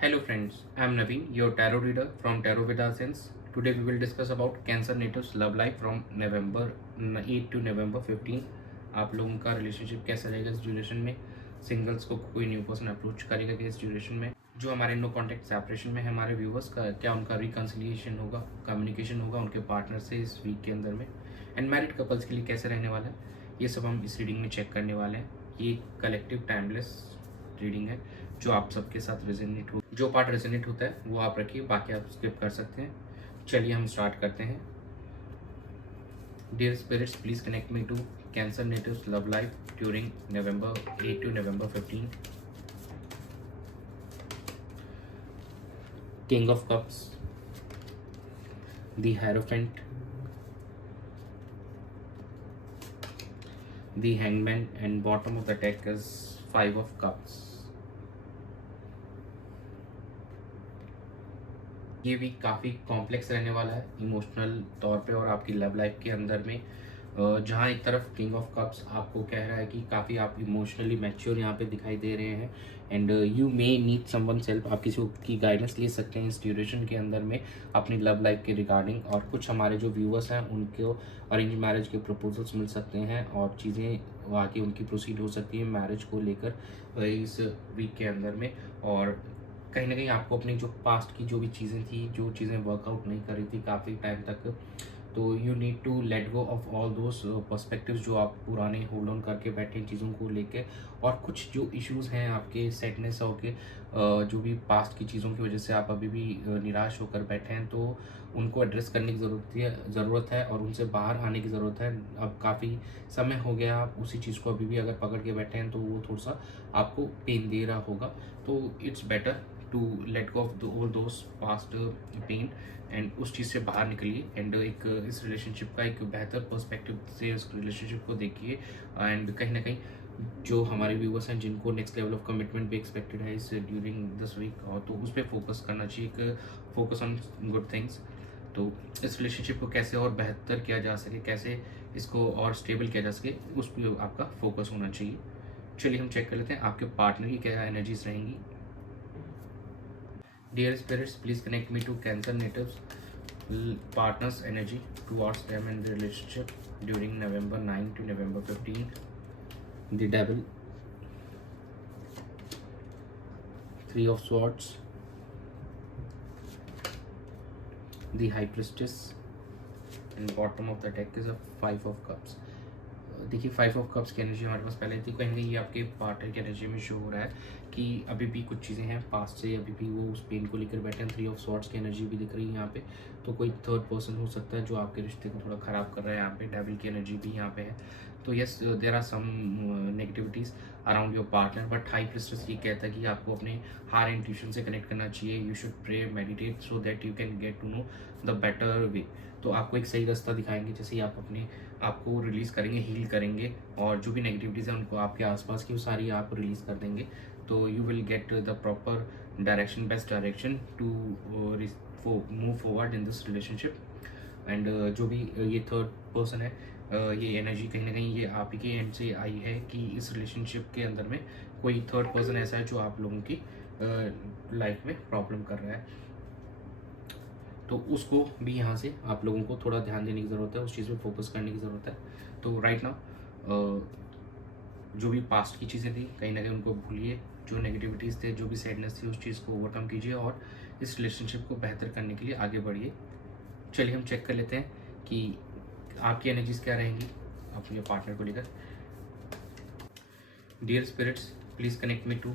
Hello friends, I am Naveen, your tarot reader from Tarot Vida Sense. Today we will discuss about Cancer Natives love life from November 8 to November 15. आप लोगों का relationship कैसा रहेगा इस duration में, singles को कोई new person approach करेगा कि इस ड्यूरेशन में, जो हमारे नो कॉन्टैक्ट सेपरेशन में है हमारे व्यूवर्स का, क्या उनका रिकन्सिलिएशन होगा, कम्युनिकेशन होगा उनके पार्टनर से इस वीक के अंदर में, एंड मैरिड कपल्स के लिए कैसे रहने वाला है, ये सब हम इस रीडिंग में चेक करने वाले हैं। ये कलेक्टिव टाइमलेस रीडिंग है जो आप सबके साथ रेजोनेट हो, जो पार्ट रेजोनेट होता है वो आप रखिए, बाकी आप स्किप कर सकते हैं। चलिए हम स्टार्ट करते हैं। Dear spirits, please connect me to cancer natives love life during November 8 to November 15. King of Cups, the Hierophant, the Hangman, and bottom of the deck is Five of Cups. ये भी काफ़ी complex रहने वाला है emotional तौर पे और आपकी लव लाइफ के अंदर में, जहाँ एक तरफ किंग ऑफ कप्स आपको कह रहा है कि काफ़ी आप इमोशनली मैच्योर यहाँ पे दिखाई दे रहे हैं and you may need someone help. आप किसी की गाइडेंस ले सकते हैं इस ड्यूरेशन के अंदर में अपनी लव लाइफ के रिगार्डिंग, और कुछ हमारे जो व्यूअर्स हैं उनको अरेंज मैरिज के प्रपोजल्स मिल सकते हैं और चीज़ें आगे उनकी प्रोसीड हो सकती है मैरिज को लेकर इस वीक के अंदर में। और कहीं ना कहीं आपको अपनी जो पास्ट की जो भी चीज़ें थी, जो चीज़ें वर्कआउट नहीं कर रही थी काफ़ी टाइम तक, तो you need to let go of all those perspectives जो आप पुराने होल्ड ऑन करके बैठे चीज़ों को लेके, और कुछ जो इश्यूज़ हैं आपके सैडनेस होके जो भी पास्ट की चीज़ों की वजह से आप अभी भी निराश होकर बैठे हैं, तो उनको एड्रेस करने की ज़रूरत है और उनसे बाहर आने की ज़रूरत है। अब काफ़ी समय हो गया, आप उसी चीज़ को अभी भी अगर पकड़ के बैठे हैं तो वो थोड़ा सा आपको पेन दे रहा होगा, तो it's better to let go of all those past pain and उस चीज़ से बाहर निकलिए एंड एक इस रिलेशनशिप का एक बेहतर पर्सपेक्टिव से इस रिलेशनशिप को देखिए। एंड कहीं ना कहीं जो हमारे व्यूवर्स हैं जिनको नेक्स्ट लेवल ऑफ कमिटमेंट भी एक्सपेक्टेड है इस ड्यूरिंग दिस वीक, और तो उस पर फोकस करना चाहिए, एक फोकस ऑन गुड थिंग्स। तो इस रिलेशनशिप को कैसे और बेहतर किया जा सके, कैसे इसको और स्टेबल किया जा सके, उस पर आपका फोकस होना चाहिए। चलिए हम चेक कर लेते हैं आपके पार्टनर की क्या एनर्जीज रहेंगी। Dear spirits, please connect me to Cancer natives partners energy towards them and the relationship during November 9 to November 15. The Devil, Three of Swords, the High Priestess, and bottom of the deck is a Five of Cups. देखिए 5 of cups की energy हमारे पास पहले थी, कहीं ना कहीं ये आपके पार्टनर की एनर्जी में शो हो रहा है कि अभी भी कुछ चीज़ें हैं पास्ट से, अभी भी वो उस पेन को लेकर बैठे हैं। 3 ऑफ सॉर्ड्स की एनर्जी भी दिख रही है यहाँ पे, तो कोई थर्ड पर्सन हो सकता है जो आपके रिश्ते को थोड़ा ख़राब कर रहा है। यहाँ पे डेविल की एनर्जी भी यहाँ पे है, तो yes there are some negativities around your partner, but high priestess ये कहता है कि आपको अपने हार इंट्यूशन से कनेक्ट करना चाहिए। You should pray meditate so that you can get to know the better way. तो आपको एक सही रास्ता दिखाएंगे जैसे ही आप अपने आपको रिलीज़ करेंगे, हील करेंगे, और जो भी नेगेटिविटीज़ हैं उनको आपके आसपास की वो सारी आप रिलीज़ कर देंगे, तो you will get the proper direction, best direction to move forward in this relationship. And जो भी ये थर्ड पर्सन है, ये एनर्जी कहीं ना कहीं ये आप ही के एंड से आई है कि इस रिलेशनशिप के अंदर में कोई थर्ड पर्सन ऐसा है जो आप लोगों की लाइफ में प्रॉब्लम कर रहा है, तो उसको भी यहाँ से आप लोगों को थोड़ा ध्यान देने की ज़रूरत है, उस चीज़ पे फोकस करने की ज़रूरत है। तो राइट नाउ जो भी पास्ट की चीज़ें थी कहीं ना कहीं उनको भूलिए, जो नेगेटिविटीज़ थे, जो भी सैडनेस थी, उस चीज़ को ओवरकम कीजिए और इस रिलेशनशिप को बेहतर करने के लिए आगे बढ़िए। चलिए हम चेक कर लेते हैं कि आपकी एनर्जीज क्या रहेंगी अपने पार्टनर को लेकर। Dear spirits, please connect me to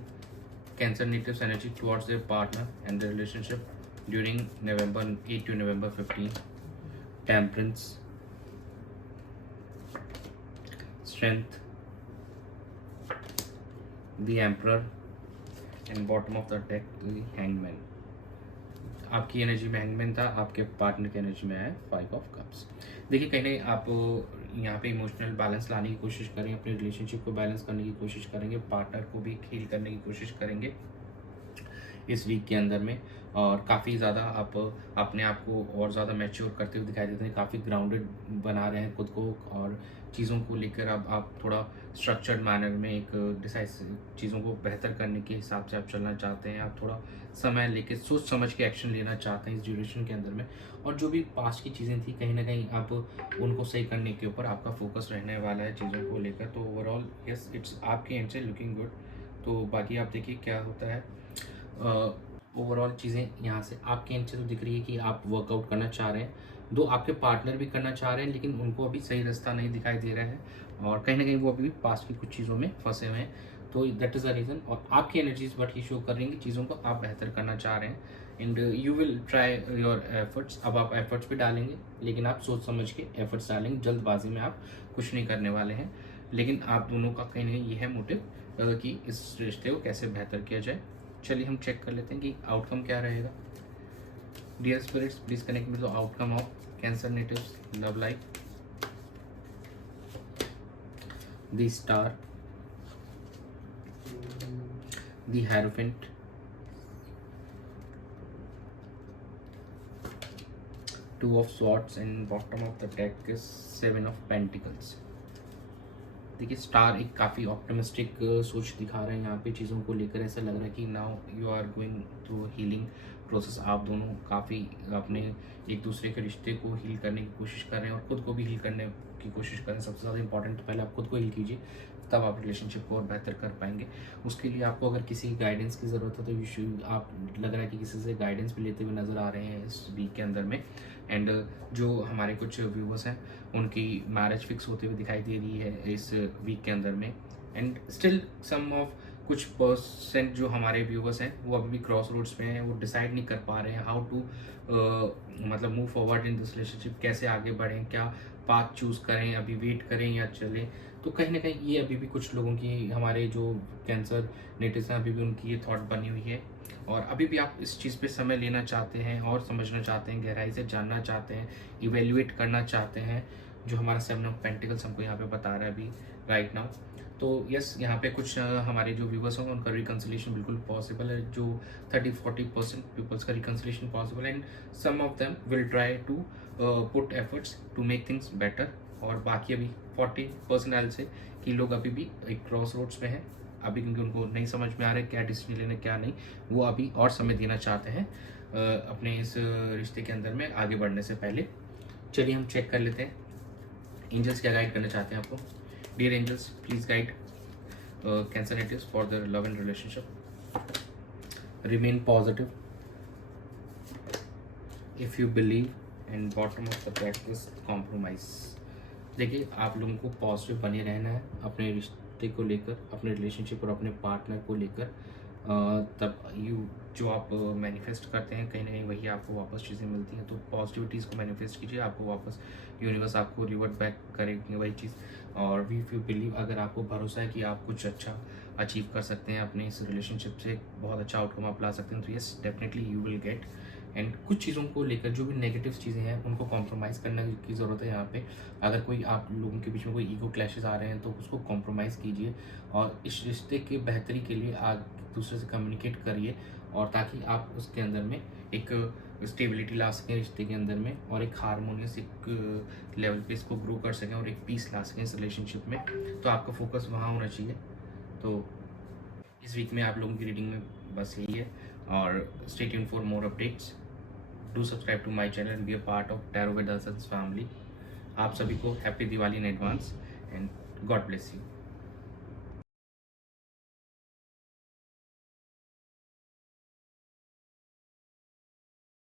cancer natives energy towards their partner and the relationship during November 8 to November 15. Temperance, Strength, the Emperor, and bottom of the deck the Hangman. आपकी energy में hangman था, आपके partner की energy में है 5 of cups. देखिए कहीं नहीं आप यहाँ पे इमोशनल बैलेंस लाने की कोशिश करें, अपने रिलेशनशिप को बैलेंस करने की कोशिश करेंगे, पार्टनर को भी हील करने की कोशिश करेंगे, इस वीक के अंदर में, और काफ़ी ज़्यादा आप अपने आप को और ज़्यादा मैच्योर करते हुए दिखाई देते हैं, काफ़ी ग्राउंडेड बना रहे हैं खुद को, और चीज़ों को लेकर अब आप थोड़ा स्ट्रक्चर्ड मैनर में एक डिसाइसिव चीज़ों को बेहतर करने के हिसाब से आप चलना चाहते हैं। आप थोड़ा समय लेके सोच समझ के एक्शन लेना चाहते हैं इस ड्यूरेशन के अंदर में, और जो भी पास्ट की चीज़ें थी कहीं ना कहीं आप उनको सही करने के ऊपर आपका फोकस रहने वाला है चीज़ों को लेकर। तो ओवरऑल यस, इट्स आपके एंड से लुकिंग गुड। तो बाकी आप देखिए क्या होता है। ओवरऑल चीज़ें यहाँ से आपके एंड से तो दिख रही है कि आप वर्कआउट करना चाह रहे हैं, दो आपके पार्टनर भी करना चाह रहे हैं, लेकिन उनको अभी सही रास्ता नहीं दिखाई दे रहा है, और कहीं ना कहीं वो अभी भी पास्ट की कुछ चीज़ों में फंसे हुए हैं। तो दैट इज़ द रीज़न, और आपकी एनर्जीज बट ये शो कर रही हैं कि चीज़ों को आप बेहतर करना चाह रहे हैं, and you will try your efforts. अब आप एफर्ट्स भी डालेंगे, लेकिन आप सोच समझ के एफर्ट्स डालेंगे, जल्दबाजी में आप कुछ नहीं करने वाले हैं। लेकिन आप दोनों का कहीं ना कहीं ये है मोटिव कि इस रिश्ते को कैसे बेहतर किया जाए। चलिए हम चेक कर लेते हैं कि आउटकम क्या रहेगा। Dear spirits, please connect with the outcome of cancer natives love life, the star, the hierophant, two of swords, and bottom of the deck is 7 of pentacles. देखिए स्टार एक काफ़ी ऑप्टिमिस्टिक सोच दिखा रहे हैं यहाँ पे चीज़ों को लेकर। ऐसा लग रहा है कि now you are going through healing process. आप दोनों काफ़ी अपने एक दूसरे के रिश्ते को हील करने की कोशिश कर रहे हैं, और ख़ुद को भी हील करने की कोशिश कर रहे हैं। सबसे ज़्यादा इंपॉर्टेंट तो पहले आप खुद को हील कीजिए, तब आप रिलेशनशिप को और बेहतर कर पाएंगे। उसके लिए आपको अगर किसी गाइडेंस की ज़रूरत है तो यू शुड, आप लग रहा है कि किसी से गाइडेंस भी लेते हुए नज़र आ रहे हैं इस वीक के अंदर में। एंड जो हमारे कुछ व्यूवर्स हैं उनकी मैरिज फिक्स होते हुए दिखाई दे रही है इस वीक के अंदर में। एंड स्टिल सम ऑफ कुछ परसेंट जो हमारे व्यूवर्स हैं वो अभी भी क्रॉस रोड्स पे हैं, वो डिसाइड नहीं कर पा रहे हैं हाउ टू मतलब move forward in this relationship, कैसे आगे बढ़ें, क्या पाथ चूज़ करें, अभी वेट करें या चलें। तो कहीं ना कहीं ये अभी भी कुछ लोगों की, हमारे जो कैंसर नेटिव्स हैं, अभी भी उनकी ये थॉट बनी हुई है, और अभी भी आप इस चीज़ पे समय लेना चाहते हैं और समझना चाहते हैं, गहराई से जानना चाहते हैं, इवेल्युएट करना चाहते हैं, जो हमारा 7 ऑफ पेंटिकल्स हमको यहाँ पे बता रहा है अभी राइट नाउ। तो यस, यहाँ पे कुछ हमारे जो व्यूवर्स होंगे उनका रिकन्सिलेशन बिल्कुल पॉसिबल है, जो 30-40% पीपल्स का रिकन्सिलेशन पॉसिबल है, and some of them will try to put efforts to make things better. और बाकी अभी 40% आयल से कि लोग अभी भी एक क्रॉस रोड्स में हैं अभी, क्योंकि उनको नहीं समझ में आ रहा है क्या डिसीजन लेना क्या नहीं। वो अभी और समय देना चाहते हैं अपने इस रिश्ते के अंदर में आगे बढ़ने से पहले। चलिए हम चेक कर लेते हैं एंजल्स क्या गाइड करना चाहते हैं आपको। Dear angels, please guide cancer natives for their love and relationship. Remain positive if you believe, and bottom of the deck is compromise. देखिए आप लोगों को पॉजिटिव बने रहना है अपने रिश्ते को लेकर, अपने रिलेशनशिप और अपने पार्टनर को लेकर। तब जो आप मैनिफेस्ट करते हैं कहीं ना कहीं वही आपको वापस चीज़ें मिलती हैं। तो पॉजिटिविटीज़ को मैनिफेस्ट कीजिए, आपको वापस यूनिवर्स आपको रिवर्ट बैक करेगी वही चीज़। और वी यू बिलीव, अगर आपको भरोसा है कि आप कुछ अच्छा अचीव कर सकते हैं अपने इस रिलेशनशिप से, बहुत अच्छा आउटकम आप ला सकते हैं, तो yes definitely you will gate. And कुछ चीज़ों को लेकर जो भी नेगेटिव चीज़ें हैं उनको कॉम्प्रोमाइज़ करने की ज़रूरत है यहाँ पे। अगर कोई आप लोगों के बीच में कोई ईगो क्लैशेस आ रहे हैं तो उसको कॉम्प्रोमाइज़ कीजिए, और इस रिश्ते के बेहतरी के लिए आप दूसरे से कम्युनिकेट करिए, और ताकि आप उसके अंदर में एक स्टेबिलिटी ला सकें रिश्ते के अंदर में, और एक हारमोनियस एक लेवल पे इसको ग्रो कर सकें, और एक पीस ला सकें इस रिलेशनशिप में। तो आपका फोकस वहाँ होना चाहिए। तो इस वीक में आप लोगों की रीडिंग में बस यही है, और stay tuned for more updates. Do subscribe to my channel and be a part of tarot with Darshan's family. आप सभी को happy Diwali in advance, and God bless you.